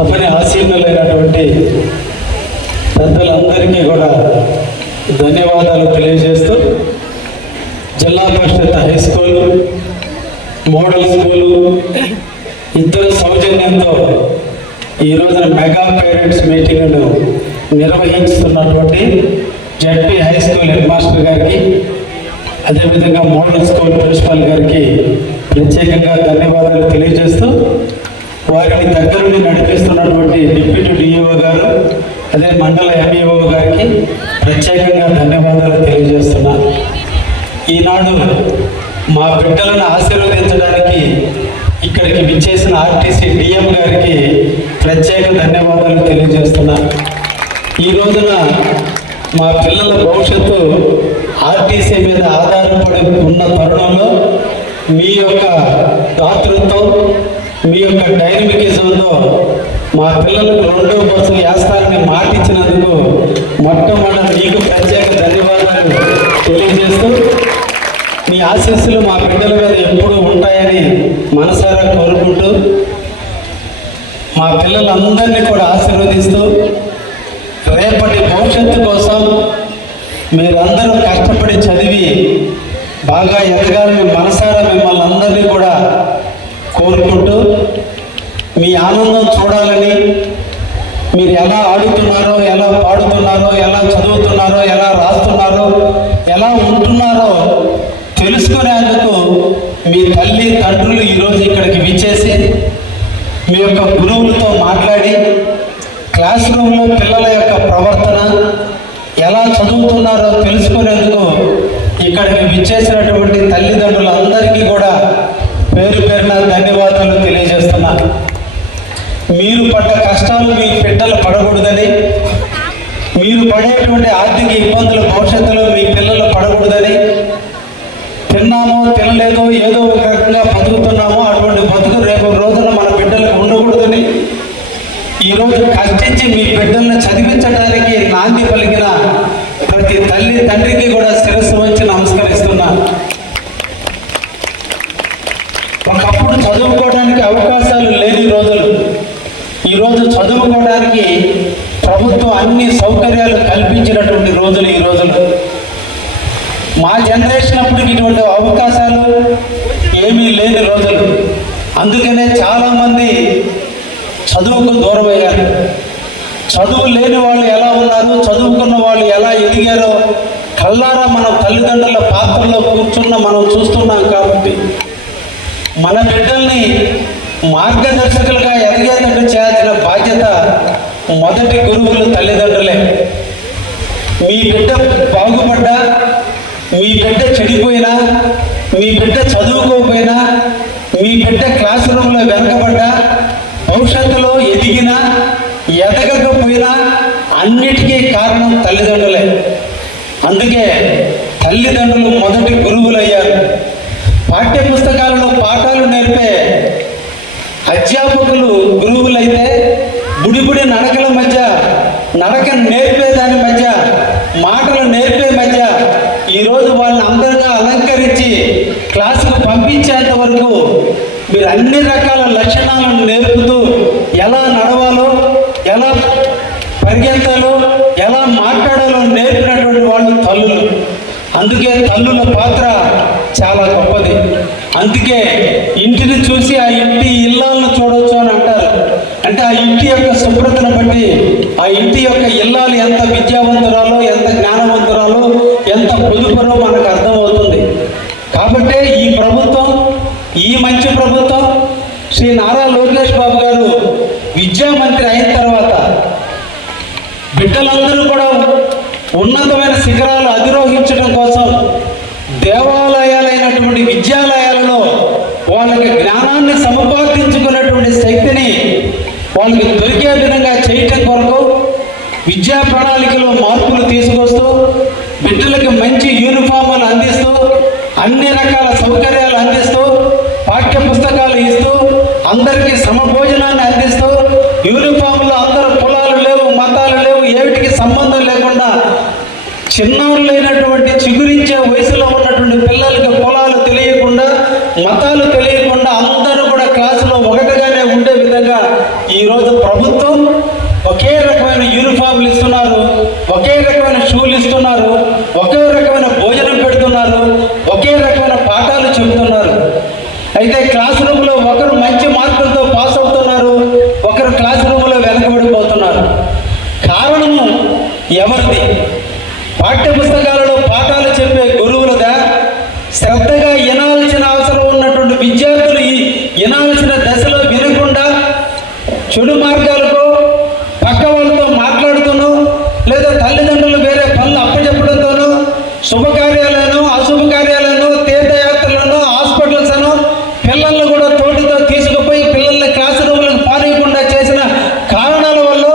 సభని ఆసీనులైనటువంటి పెద్దలందరికీ కూడా ధన్యవాదాలు తెలియజేస్తూ జిల్లా పరిషత్ హై స్కూలు, మోడల్ స్కూలు ఇద్దరు సౌజన్యంతో ఈ రోజున మెగా పేరెంట్స్ మీటింగ్ను నిర్వహిస్తున్నటువంటి ZP high school head master గారికి, అదేవిధంగా మోడల్ స్కూల్ ప్రిన్సిపాల్ గారికి ప్రత్యేకంగా ధన్యవాదాలు తెలియజేస్తూ వారిని దగ్గరుండి నడిపిస్తున్నటువంటి డిప్యూటీ డిఈఓ గారు, అదే మండల ఎంఈఓ గారికి ప్రత్యేకంగా ధన్యవాదాలు తెలియజేస్తున్నా. ఈనాడు మా బిడ్డలను ఆశీర్వదించడానికి ఇక్కడికి విచ్చేసిన ఆర్టీసీ డిఎం గారికి ప్రత్యేక ధన్యవాదాలు తెలియజేస్తున్నా. ఈ రోజున మా పిల్లల భవిష్యత్తు ఆర్టీసీ మీద ఆధారపడి ఉన్న తరుణంలో మీ యొక్క దాతృత్వం, మీ యొక్క డైనమికిజంతో మా పిల్లలకు 2వ బస్సు వేస్తారని మాటిచ్చినందుకు మొట్టమొదటి మీకు ప్రత్యేక ధన్యవాదాలు తెలియజేస్తూ మీ ఆశీస్సులు మా బిడ్డల మీద ఎప్పుడూ ఉంటాయని మనసారా కోరుకుంటూ మా పిల్లలందరినీ కూడా ఆశీర్వదిస్తూ రేపటి భవిష్యత్తు కోసం మీరందరూ కష్టపడి చదివి బాగా ఎదగాలని మనసారా మిమ్మల్ని అందరినీ కూడా కోరుకుంటూ మీ ఆనందం చూడాలని, మీరు ఎలా ఆడుతున్నారో, ఎలా పాడుతున్నారో, ఎలా చదువుతున్నారో, ఎలా రాస్తున్నారో, ఎలా ఉంటున్నారో తెలుసుకునేందుకు మీ తల్లి తండ్రులు ఈరోజు ఇక్కడికి విచ్చేసి మీ యొక్క గురువులతో మాట్లాడి క్లాస్ రూమ్లో పిల్లల యొక్క ప్రవర్తన ఎలా చదువుతున్నారో తెలుసుకునేందుకు ఇక్కడికి విచ్చేసినటువంటి తల్లిదండ్రులందరికీ కూడా పేరు పేరున ధన్యవాదాలు తెలియజేస్తున్నా. మీరు పడ్డ కష్టాలు మీ బిడ్డలు పడకూడదని, మీరు పడేటువంటి ఆర్థిక ఇబ్బందులు భవిష్యత్తులో మీ పిల్లలు పడకూడదని, తిన్నామో తినలేదో ఏదో ఒక రకంగా బతుకుతున్నామో అటువంటి బతుకు రేపు రోజున మన బిడ్డలకు ఉండకూడదని ఈరోజు కష్టించి మీ బిడ్డలను చదివించడానికి నాంది పలికిన ప్రతి తల్లి తండ్రికి కూడా శిరస్సు వంచి నమస్కరిస్తున్నాను. ఒకప్పుడు చదువుకోవడానికి అవకాశాలు లేని రోజులు, ఈరోజు చదువుకోవడానికి ప్రభుత్వం అన్ని సౌకర్యాలు కల్పించినటువంటి రోజులు ఈ రోజులు. మా జనరేషన్ అప్పటికి ఇటువంటి అవకాశాలు ఏమీ లేని రోజులు. అందుకనే చాలామంది చదువుకు దూరం అయ్యారు. చదువు లేని వాళ్ళు ఎలా ఉన్నారు, చదువుకున్న వాళ్ళు ఎలా ఎదిగారో కళ్ళారా మనం తల్లిదండ్రుల పాత్రలో కూర్చున్న మనం చూస్తున్నాం. కాబట్టి మన బిడ్డల్ని మార్గదర్శకులుగా ఎదిగేటట్టు చేయాల్సిన బాధ్యత మొదటి గురువులు తల్లిదండ్రులే. మీ బిడ్డ బాగుపడ్డా, మీ బిడ్డ చెడిపోయినా, మీ బిడ్డ చదువుకోకపోయినా, మీ బిడ్డ క్లాస్ రూమ్లో వెనకబడ్డా, భవిష్యత్తులో ఎదిగినా ఎదగకపోయినా అన్నిటికీ కారణం తల్లిదండ్రులే. అందుకే తల్లిదండ్రులు మొదటి గురువులయ్యారు. పాఠ్య పుస్తకాలలో పాఠాలు నేర్పే అధ్యాపకులు గురువులైతే బుడిబుడి నడకల మధ్య, నడక నేర్పే దాని మధ్య, మాటలు నేర్పే మధ్య ఈరోజు వాళ్ళని అందరిగా అలంకరించి క్లాసుకు పంపించేంత వరకు మీరు అన్ని రకాల లక్షణాలను నేర్పుతూ ఎలా నడవాలో, ఎలా పరిగెత్తాలో, ఎలా మాట్లాడాలో నేర్పినటువంటి వాళ్ళు తల్లులు. అందుకే తల్లుల పాత్ర చాలా గొప్పది. అందుకే ఇంటిని చూసి ఆ ఇంటి ఇల్లాలను చూడవచ్చు అని అంటారు. అంటే ఆ ఇంటి యొక్క శుభ్రతను బట్టి ఆ ఇంటి యొక్క ఇల్లాలు ఎంత విద్యావంతురాలో, ఎంత జ్ఞానవంతురాలో, ఎంత పొదుపురో మనకు అర్థమవుతుంది. కాబట్టే ఈ ప్రభుత్వం, ఈ మంచి ప్రభుత్వం, శ్రీ నారా లోకేష్ బాబు గారు విద్యామంత్రి అయిన తర్వాత బిడ్డలందరూ కూడా ఉన్నతమైన శిఖరాలు అధిరోహించడం కోసం దేవాలయాలైనటువంటి విద్యాలయాలలో వాళ్ళకి జ్ఞానాన్ని సముపార్జించుకున్నటువంటి శక్తిని వాళ్ళకి దొరికే విధంగా చేయటం కొరకు విద్యా ప్రణాళికలో మార్పులు తీసుకొస్తూ బిడ్డలకి మంచి యూనిఫామ్లు అందిస్తూ అన్ని రకాల సౌకర్యాలు అందిస్తూ పాఠ్య పుస్తకాలు ఇస్తూ అందరికీ సమభోజనాన్ని అందిస్తూ యూనిఫామ్లో అందరూ కులాలు లేవు, మతాలు లేవు, ఏమిటికి సంబంధం లేకుండా చిన్నవాళ్ళైనటువంటి చిగురించే వయసులో ఉన్నటువంటి పిల్లలకి కులాలు తెలియకుండా, మతాలు తెలియకుండా అందరూ కూడా క్లాసులో ఒకటిగానే ఉండే విధంగా ఈరోజు ప్రభుత్వం షూలు ఇస్తున్నారు, ఒకే రకమైన భోజనం పెడుతున్నారు, ఒకే రకమైన పాఠాలు చెబుతున్నారు. అయితే క్లాస్ రూమ్లో ఒకరు మంచి మార్కులతో పాస్ అవుతున్నారు, ఒకరు క్లాస్ రూమ్లో వెనకబడిపోతున్నారు. కారణము ఎవరిది? పాఠ్య పుస్తకాలలో పాఠాలు చెప్పే గురువులదా? శ్రద్ధగా వినాల్సిన అవసరం ఉన్నటువంటి విద్యార్థులు ఈ వినాల్సిన దశలో వినకుండా చెడు మార్గాలకు పక్క వాళ్ళతో మాట్లాడుతూనో లేదా తల్లిదండ్రులు వేరే పనులు అప్పచెప్పడంతోనూ శుభకార్యాలను అశుభకార్యాలను తీర్థయాత్రలను హాస్పిటల్స్ అను పిల్లలను కూడా తోటితో తీసుకుపోయి పిల్లల్ని క్లాస్ రూములకు పారేయకుండా చేసిన కారణాల వల్ల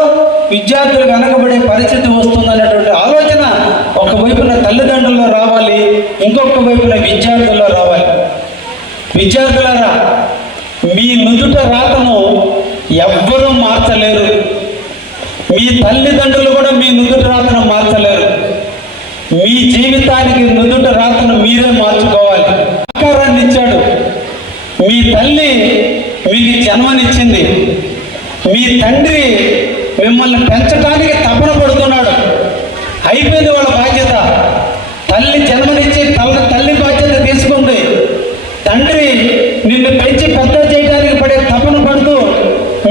విద్యార్థులు వెనకబడే పరిస్థితి వస్తుందనేటువంటి ఆలోచన ఒకవైపున తల్లిదండ్రుల్లో రావాలి, ఇంకొక వైపున విద్యార్థుల్లో రావాలి. విద్యార్థులారా, మీ నుదుట రాతను ఎవ్వరూ మార్చలేరు. మీ తల్లిదండ్రులు కూడా మీ నుదుట రాతను మార్చలేరు. మీ జీవితానికి నుదుట రాతను మీరే మార్చుకోవాలి. ఆకారాన్ని ఇచ్చాడు మీ తల్లి, మీకు జన్మనిచ్చింది. మీ తండ్రి మిమ్మల్ని పెంచడానికి తపన పడుతున్నాడు. అయిపోయింది వాళ్ళ బాధ్యత. తల్లి జన్మనిచ్చి తల్లి బాధ్యత తీసుకుంది. తండ్రి నిన్ను పెంచి పెద్ద చేయడానికి పడే తపన పడుతూ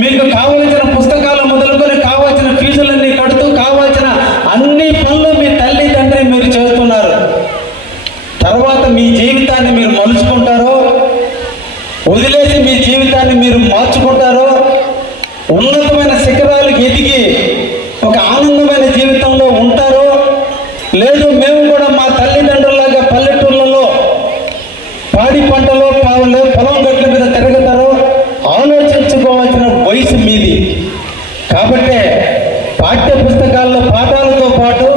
మీకు కావలసిన పుస్తకాలు మొదలుకొని కావాల్సిన ఫీజులన్నీ కడుతూ కావాల్సిన అన్ని పనులు మీ తల్లి తండ్రి మీరు చేస్తున్నారు. తర్వాత మీ జీవితాన్ని మీరు మలుచుకుంటారో, వదిలేసి మీ జీవితాన్ని మీరు మార్చుకుంటారో, ఉన్నతమైన శిఖరాలకు ఎదిగి ఒక ఆనందమైన జీవితంలో ఉంటారో, లేదు మేము కూడా మా తల్లిదండ్రులాగా పల్లెటూళ్ళలో పాడి పంటలో పొలం గట్ల మీద తిరుగుతారో ఆలోచించుకోవాల్సిన వయసు మీది. కాబట్టి పాఠ్య పుస్తకాల్లో పాఠాలతో పాటు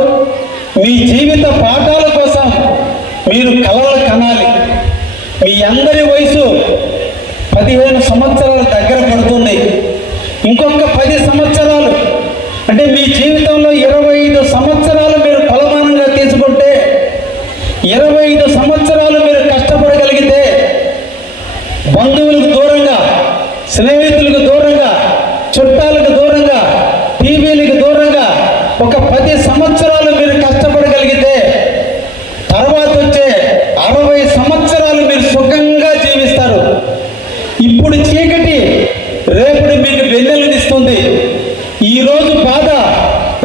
మీ జీవిత పాఠాల కోసం మీరు కలలు కనాలి. మీ అందరి వయసు 15 సంవత్సరాల దగ్గర పడుతుంది. ఇంకొక 10 సంవత్సరాలు అంటే మీ జీవితంలో 25 సంవత్సరాలు మీరు ఫలమానంగా తీసుకుంటే, 25 సంవత్సరాలు మీరు కష్టపడగలిగితే, బంధువులకు దూరంగా, స్నేహితులకు దూరంగా, చుట్టాలకు దూరంగా, టీవీలకు దూరంగా ఒక 10 సంవత్సరాలు మీరు కష్టపడగలిగితే, తర్వాత వచ్చే 60 సంవత్సరాలు మీరు సుఖంగా జీవిస్తారు. ఇప్పుడు చీకటి రేపు మీకు వెన్నెలనిస్తుంది. ఈరోజు బాధ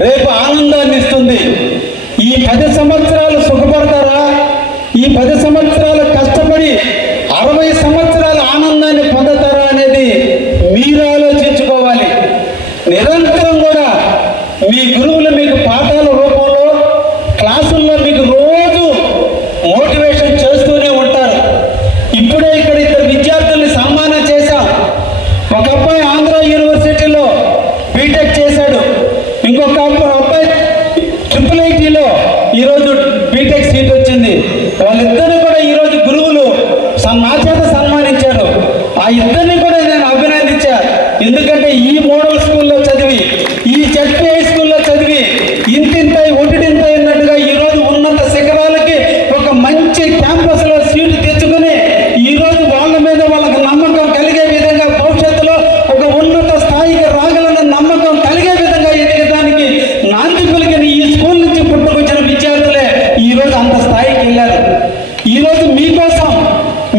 రేపు ఆనందాన్ని ఇస్తుంది. ఈ 10 సంవత్సరాలు సుఖపడతారా? ఈ 10 సంవత్సరాలు కష్టపడి 60 సంవత్సరాల ఆనందాన్ని పొందుతారా అనేది మీరు ఆలోచించుకోవాలి. నిరంతరం కూడా మీ గురువులు మీకు పాఠాల రూపంలో క్లాసుల్లో మీకు రోజు మోటివేషన్ చేస్తూనే ఉంటారు. ఇప్పుడే ఇక్కడ 2 విద్యార్థుల్ని సన్మానం చేశాం. ఒక అబ్బాయి ఆంధ్ర యూనివర్సిటీలో బీటెక్ చేశాడు, ఇంకొక అబ్బాయి IIITలో ఈరోజు బీటెక్ సీట్ వచ్చింది. వాళ్ళిద్దరిని కూడా ఈరోజు గురువులు నా చేత సన్మానించారు. ఆ ఇద్దరిని కూడా నేను అభినందించాను. ఎందుకంటే ఈ మోడల్ స్కూల్లో చదివి, ఈ జడ్పీఐ స్కూల్లో చదివి ఇంతింతై ఒటిడింతై అన్నట్టుగా ఈరోజు ఉన్నత శిఖరాలకి ఒక మంచి క్యాంపస్లో సీటు తెచ్చుకుని ఈరోజు వాళ్ళ మీద వాళ్ళకి నమ్మకం కలిగే విధంగా భవిష్యత్తులో ఒక ఉన్నత స్థాయికి రాగలన్న నమ్మకం కలిగే విధంగా ఎదగడానికి నాంది పలికిన ఈ స్కూల్ నుంచి పుట్టుకొచ్చిన విద్యార్థులే ఈరోజు అంత స్థాయికి వెళ్ళారు. ఈరోజు మీకోసం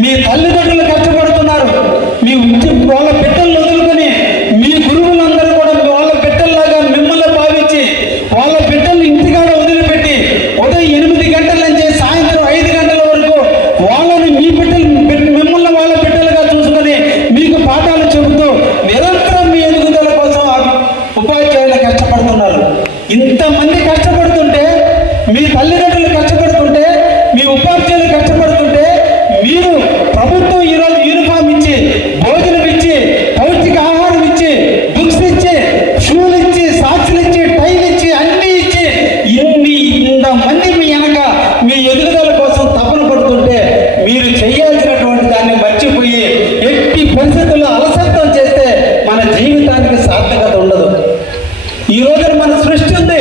మీ తల్లిదండ్రులు కష్టపడుతున్నారు. వాళ్ళ బిడ్డలను వదులుకొని మీ గురువులందరూ కూడా వాళ్ళ బిడ్డల్లాగా మిమ్మల్ని భావించి వాళ్ళ బిడ్డలు ఇంటికాడ వదిలిపెట్టి ఉదయం 8 గంటల నుంచి సాయంత్రం 5 గంటల వరకు వాళ్ళని మీ బిడ్డలు మిమ్మల్ని వాళ్ళ బిడ్డలుగా చూసుకొని మీకు పాఠాలు చెబుతూ నిరంతరం మీ ఎదుగుదల కోసం ఉపాధ్యాయులు కష్టపడుతున్నారు. ఇంతమంది కష్టపడుతుంటే, మీ తల్లిదండ్రులు కష్టపడుతుంటే, మీ ఉపాధ్యాయులు కష్టపడుతుంటే, మీరు ప్రభుత్వం ఈరోజు యూనిఫామ్ ఇచ్చి, భోజనం ఇచ్చి, పౌష్టిక ఆహారం ఇచ్చి, బుక్స్ ఇచ్చి, షూలు ఇచ్చి, సాక్స్లు ఇచ్చి, టైలు ఇచ్చి, అన్నీ ఇచ్చి ఇంతమంది మీ వెనక మీ ఎదుగుదల కోసం తపన పడుతుంటే మీరు చేయాల్సినటువంటి దాన్ని మర్చిపోయి ఎట్టి పరిస్థితుల్లో అలసత్వం చేస్తే మన జీవితానికి సార్థకత ఉండదు. ఈ రోజున మన సృష్టి ఉంది,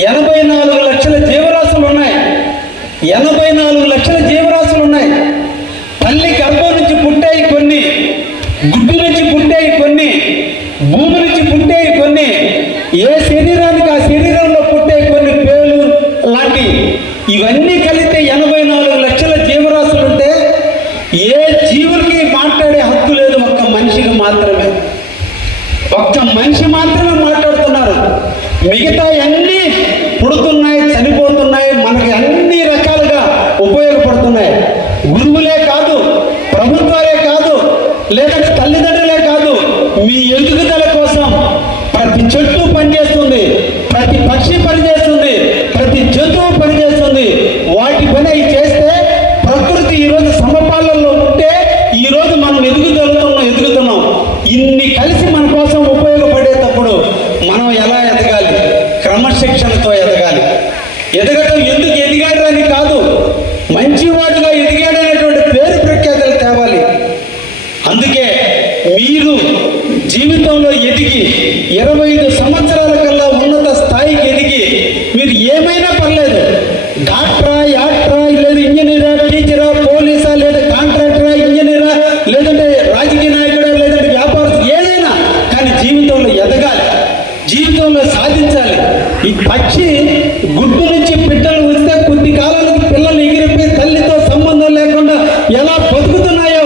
84 లక్షల జీవరాశులు ఉన్నాయి. 84 లక్షల జీవరాశులు ఉన్నాయి. తల్లి గర్భం నుంచి పుట్టాయి కొన్ని, గుడ్డు నుంచి పుట్టాయి కొన్ని, భూమి నుంచి పుట్టాయి కొన్ని, ఏ శరీరానికి ఆ శరీరంలో పుట్టాయి కొన్ని పేలు లాంటి. ఇవన్నీ కలిపితే 84 లక్షల జీవరాశులు ఉంటే ఏ జీవులకి మాట్లాడే హక్కు లేదు, ఒక్క మనిషికి మాత్రమే. ఒక్క మనిషి మాత్రమే మాట్లాడుతున్నారు. మిగతా అన్నీ పుడుతున్నాయి, చనిపోతున్నాయి, మనకి అన్ని రకాలుగా ఉపయోగపడుతున్నాయి. గురువులే కాదు, ప్రభుత్వాలే కాదు, లేదంటే తల్లిదండ్రులే కాదు, మీ ఎదుగుదల కోసం ప్రతి చెట్టు పనిచేస్తుంది, ప్రతి పక్షి పనిచేస్తుంది, ప్రతి జంతువు పనిచేస్తుంది. వాటి పని అవి చేస్తే ప్రకృతి ఈరోజు సమపాలనలో ఉంటే ఈరోజు మనం ఎదుగుతున్నాం. ఇన్ని కలిసి మన కోసం ఉపయోగపడేటప్పుడు మనం ఎలా ఎదగాలి? క్రమశిక్షణతో ఎదగాలి. ఎదగటం ఎందుకు ఎదిగాడు అని కాదు, మంచివాడుగా ఎదిగాడనేటువంటి పేరు ప్రఖ్యాతలు తేవాలి. అందుకే మీరు జీవితంలో ఎదిగి 25 సంవత్సరాల కల్లా ఉన్నత స్థాయికి ఎదిగి మీరు ఏమైనా పర్లేదు, డాక్టరా, యాక్టరా, లేదా ఇంజనీరా, టీచరా, పోలీసా, లేదా కాంట్రాక్టరా, ఇంజనీరా, లేదంటే రాజకీయ నాయకుడా, లేదంటే వ్యాపారస్తులు, ఏదైనా కానీ జీవితంలో ఎదగాలి, జీవితంలో సాధించాలి. ఈ పక్షి గుడ్డు నుంచి పిట్టలు వస్తే కొద్ది కాలానికి పిల్లలు ఎగిరిపోయి తల్లితో సంబంధం లేకుండా ఎలా బతుకుతున్నాయో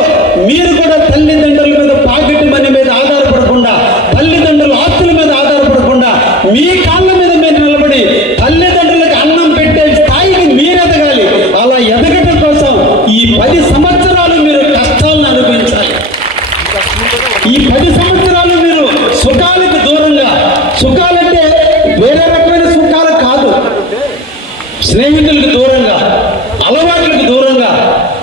మీరు కూడా తల్లిదండ్రుల మీద పాకెట్ మనీ మీద ఆధారపడకుండా, తల్లిదండ్రుల ఆస్తుల మీద ఆధారపడకుండా మీ కాళ్ళ మీద మీరు నిలబడి తల్లిదండ్రులకు అన్నం పెట్టే స్థాయికి మీరు ఎదగాలి. అలా ఎదగటం కోసం ఈ 10 సంవత్సరాలు మీరు కష్టాలను అనుభవించాలి. ఈ 10 సంవత్సరాలు మీరు సుఖాలకు దూరంగా, సుఖాలంటే వేరే రకమైన సుఖాలు కాదు, స్నేహితులకు దూరంగా, అలవాట్లకు దూరంగా,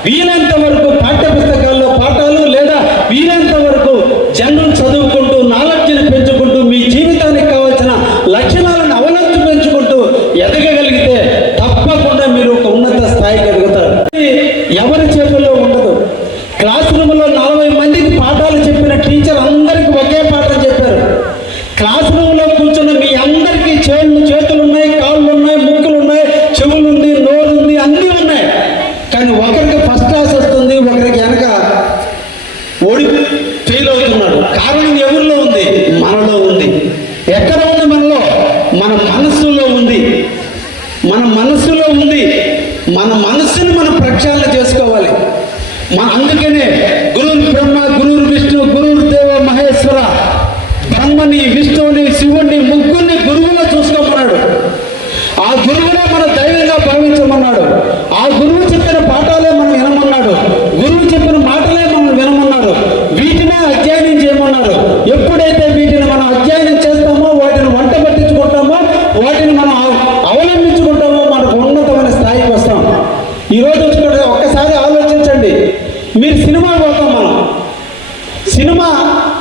వీలైనంత వరకు పాఠ్య పుస్తకాల్లో పాఠాలు లేదా వీలైనంత వరకు జనరల్ చదువుకుంటూ నాలెడ్జ్ని పెంచుకుంటూ మీ జీవితానికి కావాల్సిన లక్షణాలను అవలంబించి పెంచుకుంటూ ఎదగగలిగితే తప్పకుండా మీరు ఒక ఉన్నత స్థాయికి ఎదుగుతారు. ఎవరి చేతుల్లో ఉండదు. క్లాస్ రూమ్లో 40 మందికి పాఠాలు చెప్పిన టీచర్ అందరికీ ఒకే పాఠం చెప్పారు. క్లాస్ రూమ్లో కూర్చున్న మీ అందరికీ చేతులు ఉన్నాయి, కాళ్ళు ఉన్నాయి, ముక్కులు ఉన్నాయి, చెవులు ఉంది, నోరు ఉంది, అన్నీ ఉన్నాయి. కానీ ఒకరికి ఫస్ట్ క్లాస్ వస్తుంది, ఒకరికి వెనక ఓడి ఫెయిల్ అవుతున్నాడు. కారణం ఎవరిలో ఉంది? మనలో ఉంది. ఎక్కడ ఉంది మనలో? మన మనస్సులో ఉంది. మన మనస్సులో ఉంది. మన మనస్సుని మనం ప్రక్షాళన చేసుకోవాలి. అందుకనే గురువు బ్రహ్మ, గురువు విష్ణు, గురువు దేవ మహేశ్వర, బ్రహ్మని, విష్ణువుని, శివుణ్ణి ముగ్గురిని గురువుగా చూసుకోమన్నాడు. ఆ గురువునే మన దైవంగా భావించమన్నాడు. ఆ గురువు చెప్పిన పాఠాలే మనం వినమన్నాడు. గురువు చెప్పిన మాటలే మనం వినమన్నారు. వీటినే అధ్యయనం చేయమన్నారు. ఎప్పుడైతే వీటిని మనం అధ్యయనం చేస్తామో, వాటిని వంట పట్టించుకుంటామో, వాటిని మనం అవలంబించుకుంటామో మనకు ఉన్నతమైన స్థాయికి వస్తాం. ఈరోజు ఒక్కసారి ఆలోచించండి. మీరు సినిమా పోతాం, మనం సినిమా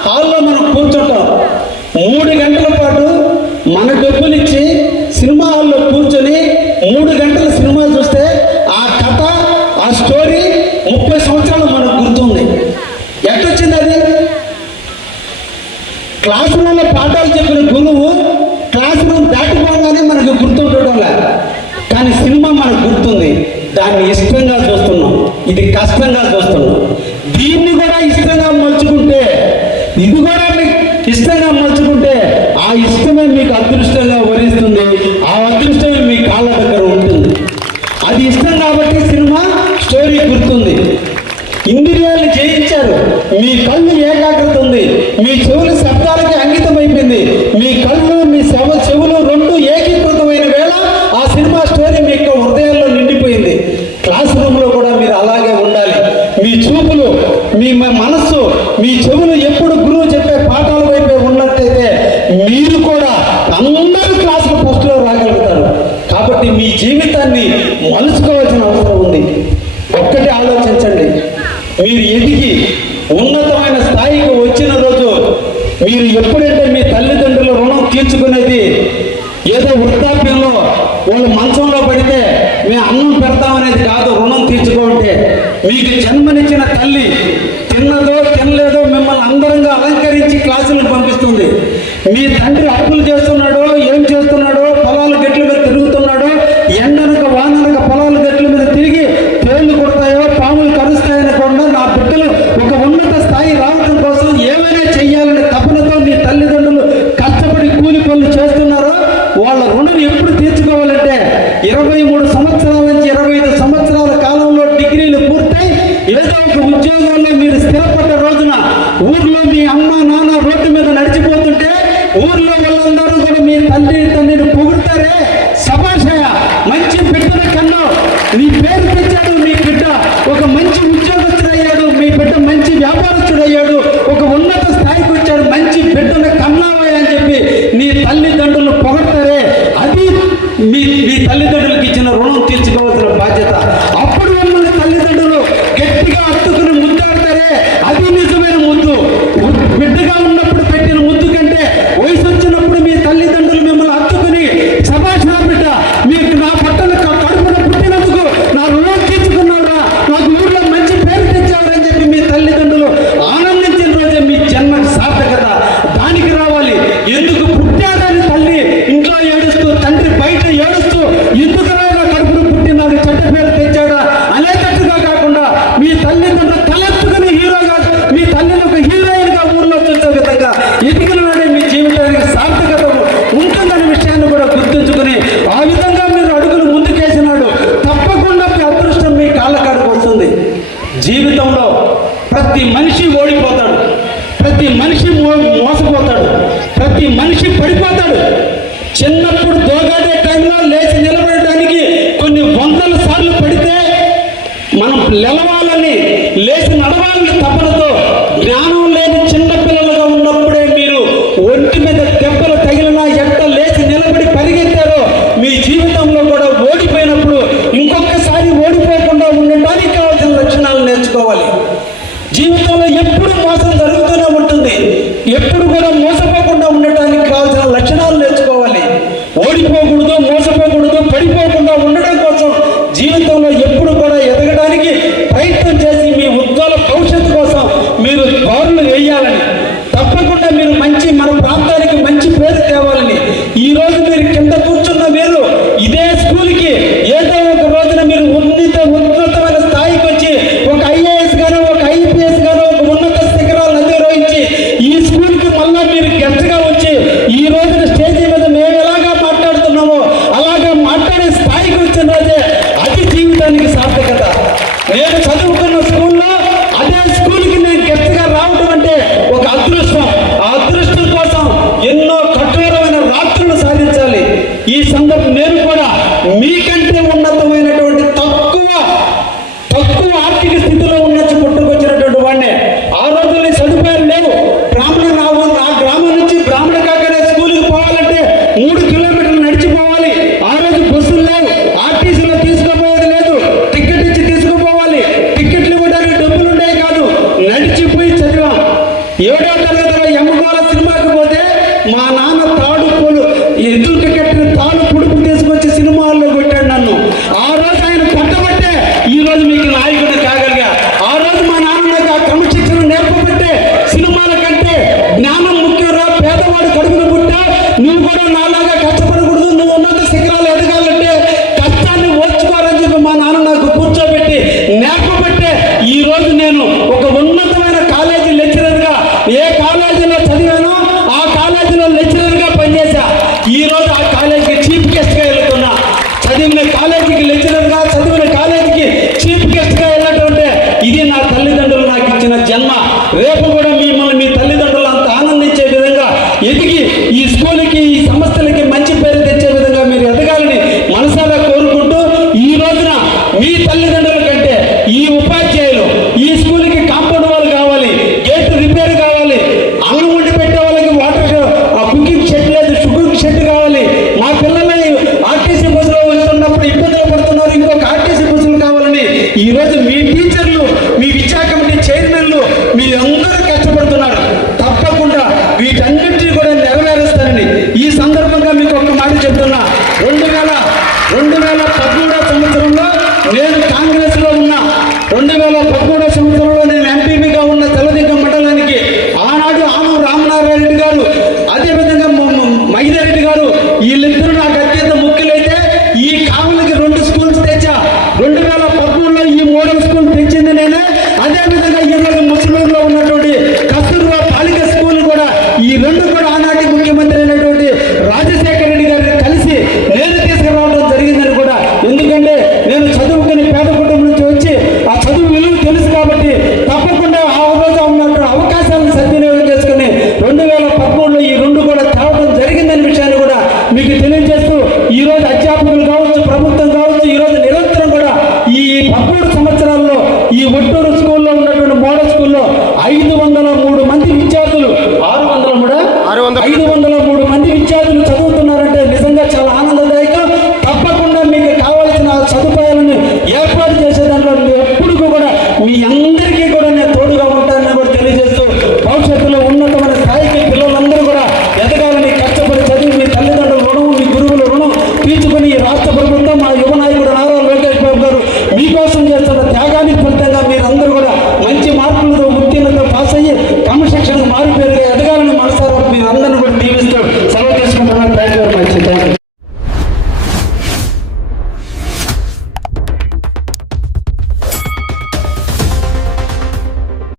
హాల్లో మనం కూర్చుంటాం. 3 గంటల పాటు మన డబ్బులు ఇచ్చి సినిమా హాల్లో కూర్చొని 3 గంటల సినిమా చూస్తే ఆ కథ, ఆ స్టోరీ 30 సంవత్సరాలు మనకు గుర్తుంది. ఎట్టొచ్చింది అది? క్లాస్ రూమ్లో పాఠాలు చెప్పిన గురువు క్లాస్ రూమ్ దాటిపోగానే మనకు గుర్తుండటం లేదు. కానీ సినిమా మనకు గుర్తుంది. దాన్ని ఇష్టంగా చూస్తున్నాం, ఇది కష్టంగా చూస్తున్నాం. దీన్ని కూడా ఇష్టంగా మలుచుకుంటే, ఇది కూడా మీకు ఇష్టంగా మలుచుకుంటే ఆ ఇష్టమే మీకు అదృష్టంగా వరిస్తుంది. ఆ అదృష్టమే మీ కాళ్ళ దగ్గర ఉంటుంది. అది ఇష్టం కాబట్టి సినిమా స్టోరీ గుర్తుంది. ఇంద్రియాలను జయించారు. మీ కళ్ళు ఏకాగ్రత ఉంది. మీ చెవులు శబ్దాలకి అంకితం అయిపోయింది. మీ కళ్ళు, మీ చెవులు రెండు ఏకీకృతమైన వేళ ఆ సినిమా స్టోరీ మీ యొక్క హృదయాల్లో నిండిపోయింది. క్లాస్ రూమ్లో కూడా మీరు అలాగే ఉండాలి. మీ చూపులు, మీ మనస్సు, మీ చెవులు ఎప్పుడు గురువు చెప్పే పాఠాల వైపే ఉన్నట్టయితే మీరు కూడా అందరూ క్లాసులో ఫస్ట్లో రాగలుగుతారు. కాబట్టి మీ జీవితాన్ని మలుచుకోవాల్సిన అవసరం ఉంది. ఒక్కటి ఆలోచించండి. మీరు ఎదిగి ఉన్నతమైన స్థాయికి వచ్చిన రోజు మీరు ఎప్పుడైతే మీ తల్లిదండ్రుల రుణం తీర్చుకునేది, ఏదో వృద్ధాప్యంలో వాళ్ళు మంచంలో పడితే మేము అన్నం పెడతామనేది కాదు. రుణం తీర్చుకుంటే మీకు జన్మనిచ్చిన తల్లి తిన్నదో తినలేదో మిమ్మల్ని అందరంగా అలంకరించి క్లాసులకు పంపిస్తుంది. మీ తండ్రి అప్పులు చేస్తున్నాడో ఏం చేస్తున్నాడో, పొలాలు గట్లు 23 సంవత్సరాల నుంచి 25 సంవత్సరాల కాలంలో డిగ్రీలు పూర్తయి ఏదో ఒక ఉద్యోగాల్లో మీరు స్థిరపడ్డ రోజున ఊర్లో మీ అమ్మ నాన్న రోడ్డు మీద నడిచిపోతుంటే ఊర్లో వాళ్ళందరూ కూడా మీ తండ్రిని పొగుడతారే, శభాషయ, మంచి బిడ్డల కన్నా నీ పేరు తెచ్చాడు, మీ బిడ్డ ఒక మంచి ఉద్యోగస్తుడయ్యాడు, మీ బిడ్డ మంచి వ్యాపారస్తుడయ్యాడు, ఒక ఉన్నత స్థాయికి వచ్చాడు, మంచి బిడ్డల కన్నావయ్య అని చెప్పి నీ తల్లిదండ్రులు పొగడతారే, అది మీ తల్లిదండ్రులకు ఇచ్చిన రుణం తీర్చుకోవాల్సిన బాధ్యత. అప్పుడు మిమ్మల్ని తల్లిదండ్రులు గట్టిగా హత్తుకుని ముద్దాడతారే, అది నిజమైన ముద్దు. బిడ్డగా ఉన్నప్పుడు పెట్టిన ముద్దు కంటే వయసు వచ్చినప్పుడు మీ తల్లిదండ్రులు మిమ్మల్ని హత్తుకుని శభాష్ నా బిడ్డ, మీకు నా పట్టణ కడుపున పుట్టినందుకు నా రుణం తీర్చుకున్నావురా, నాకు ఊళ్ళో మంచి పేరు తెచ్చావని చెప్పి మీ తల్లిదండ్రులు ఆనందించిన రోజే మీ జన్మకి సార్థకత. దానికి రావాలి. ఎందుకు పుట్టాడని తల్లి ఇంట్లో ఏడుస్తూ, తండ్రి బయట ఏడుస్తూ, ఎందుకు రాగా కడుపును పుట్టి నాకు చెడ్డ పేరు తెచ్చాడా అనేటట్టుగా కాకుండా మీ తల్లిదండ్రులు తలెత్తుకుని హీరోగా, మీ తల్లిని ఒక హీరోయిన్ గా ఊర్లో చూసే విధంగా ఎదిగిన నాడే మీ జీవితానికి సార్థకత ఉంటుందనే విషయాన్ని కూడా గుర్తుంచుకుని ఆ విధంగా మీరు అడుగులు ముందుకేసినాడు తప్పకుండా మీ అదృష్టం మీ కాళ్ళ కాడికి వస్తుంది. జీవితంలో ప్రతి మనిషి ఓడిపోతాడు, ప్రతి మనిషి మోసపోతాడు, ప్రతి మనిషి పడిపోతాడు. చిన్నప్పుడు దోగాడే టైంలో లేచి నిలబడడానికి కొన్ని వందల సార్లు పడితే మనం నిలవాలని, లేచి నడవాలని తపనతో జ్ఞానం లేని చిన్నపిల్లలుగా ఉన్నప్పుడే మీరు ఒంటి మీద దెబ్బలు తగిలినా ఎట్ట లేచి నిలబడి పరిగెత్తారో మీ జీవితంలో కూడా ఓడిపోయినప్పుడు ఇంకొకసారి ఓడిపోకుండా ఉండడానికి కావాల్సిన లక్షణాలు నేర్చుకోవాలి. జీవితంలో ఎప్పుడు మోసం జరుగుతూనే ఉంటుంది, ఎప్పుడు కూడా మోసపోకుండా ఉండటానికి కావాల్సిన లక్షణాలు నేర్చుకోవాలి. ఓడిపోకూడదు, మోసపోకూడదు, పడిపోకుండా ఉండడం కోసం జీవితంలో ఎప్పుడు కూడా ఎదగడానికి ప్రయత్నం చేసి మీ ఉజ్వల భవిష్యత్తు కోసం మీరు బారులు వేయాలని, తప్పకుండా మీరు మన ప్రాంతానికి మంచి పేరు తేవాలని. ఈ రోజు మీరు కింద కూర్చున్న మీరు ఇదే స్కూల్కి ఏదో ఒక రోజున మీరు ఉన్నతమైన స్థాయికి వచ్చి ఒక ఐఏఎస్ గానో, ఒక ఐపీఎస్ గానో, ఒక ఉన్నత శిఖరాలను అధిరోహించి ఈ స్కూల్కి మళ్ళా మీరు గెస్ట్గా వచ్చి ఈ రోజున స్టేజీ మీద మేము ఎలాగా మాట్లాడుతున్నామో అలాగా మాట్లాడే స్థాయికి వచ్చిన రోజే అది జీవితానికి సార్థకత. నేను చదువుకున్న స్కూల్లో అదే స్కూల్కి నేను గెస్ట్గా రావడం అంటే ఒక అదృష్టం. ఆ అదృష్టం కోసం ఎన్నో కఠోరమైన రాత్రులు సాధించాలి. ఈ సందర్భం నేను కూడా మీకంటే ఉన్నతమైనటువంటి తక్కువ ఆర్థిక స్థితిలో ఉన్నట్టు పుట్టుకొచ్చినటువంటి వాడిని. ఆ రోజుల్లో సదుపాయాలు లేవు. నా గ్రామం నుంచి బ్రాహ్మణ కాకనే స్కూల్కి పోవాలంటే 3 కిలోమీటర్లు నడిచిపోవాలి. ఆ రోజు బస్సులు లేవు, ఆర్టీసీలో తీసుకుపోయేది లేదు, టికెట్ ఇచ్చి తీసుకుపోవాలి. టికెట్లు ఇవ్వడానికి డబ్బులు ఉండేవి కాదు, నడిచిపోయి చదివాం. 7వ తరగతిలో యమగోళ సినిమాకి పోతే మా నాన్న తాడు పూలు ఎదురుకి కట్టిన తాడు పుడుపు తీసుకొచ్చి సినిమా హాల్లో కొట్టాడు. క్రమశిక్షణ మారుపేరుగా ఎదగాలని మనసారా మీరు అందరిని కూడా